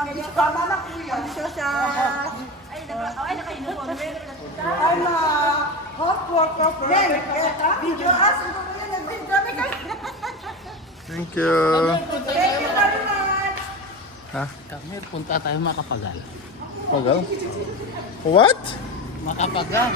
Tama na kuya. Ay, nakainom ko. I'm a hot worker for video us. Thank you. Thank you very much. Ha? Kami, punta tayo Makapagal. Pagal? What? Makapagal.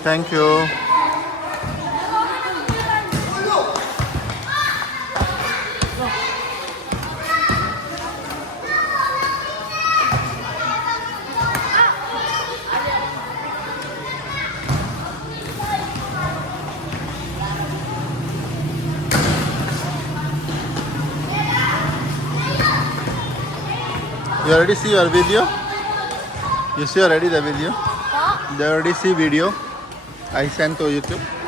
Thank you. You already see your video? You see already the video? They already see video. I sent to YouTube.